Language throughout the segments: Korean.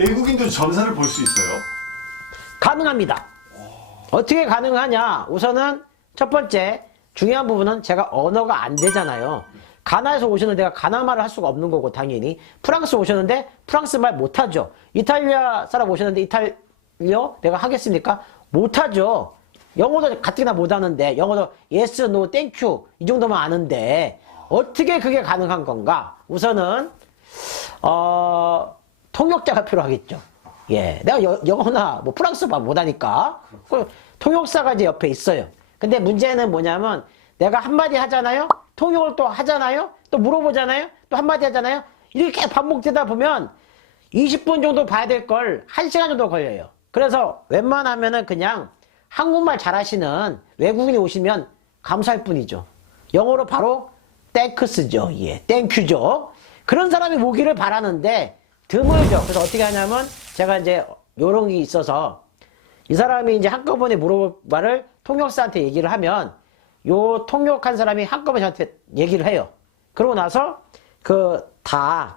외국인도 점사를 볼 수 있어요? 가능합니다. 어떻게 가능하냐? 우선은 첫 번째 중요한 부분은 제가 언어가 안 되잖아요. 가나에서 오셨는데 내가 가나 말을 할 수가 없는 거고 당연히 프랑스 오셨는데 프랑스 말 못하죠. 이탈리아 사람 오셨는데 이탈리아 내가 하겠습니까? 못하죠. 영어도 가뜩이나 못하는데 영어도 yes, no, thank you 이 정도만 아는데 어떻게 그게 가능한 건가? 우선은 어, 통역자가 필요하겠죠. 예, 내가 여- 영어나 뭐 프랑스말 못하니까 그 통역사가 이제 옆에 있어요. 근데 문제는 뭐냐면 내가 한마디 하잖아요. 통역을 또 하잖아요. 또 물어보잖아요. 또 한마디 하잖아요. 이렇게 반복되다 보면 20분 정도 봐야 될 걸 1시간 정도 걸려요. 그래서 웬만하면은 그냥 한국말 잘하시는 외국인이 오시면 감사할 뿐이죠. 영어로 바로 땡크스죠. 예, 땡큐죠. 그런 사람이 오기를 바라는데 드물죠. 그래서 어떻게 하냐면 제가 이제 요런 게 있어서 이 사람이 이제 한꺼번에 물어볼 말을 통역사한테 얘기를 하면 요 통역한 사람이 한꺼번에 저한테 얘기를 해요. 그러고 나서 그 다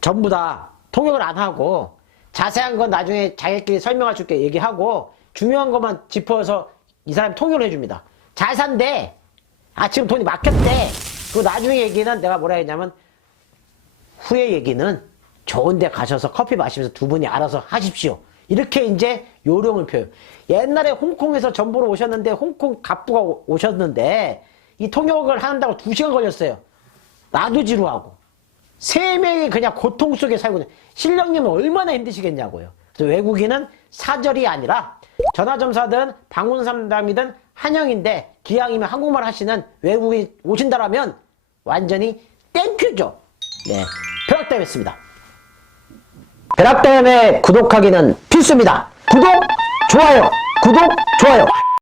전부 다 통역을 안 하고 자세한 건 나중에 자기끼리 설명할 수 있게 얘기하고 중요한 것만 짚어서 이 사람이 통역을 해줍니다. 잘 산대. 아 지금 돈이 막혔대. 그 나중에 얘기는 내가 뭐라 했냐면 후에 얘기는 좋은 데 가셔서 커피 마시면서 두 분이 알아서 하십시오. 이렇게 이제 요령을 펴요. 옛날에 홍콩에서 전보로 오셨는데 홍콩 갑부가 오- 오셨는데 이 통역을 한다고 두 시간 걸렸어요. 나도 지루하고. 세 명이 그냥 고통 속에 살고 있는 신령님은 얼마나 힘드시겠냐고요. 그래서 외국인은 사절이 아니라 전화점사든 방문 상담이든 한영인데 기왕이면 한국말 하시는 외국인 오신다라면 완전히 땡큐죠. 네. 벼락댐이었습니다. 벼락댐에 구독하기는 필수입니다. 구독, 좋아요, 구독, 좋아요.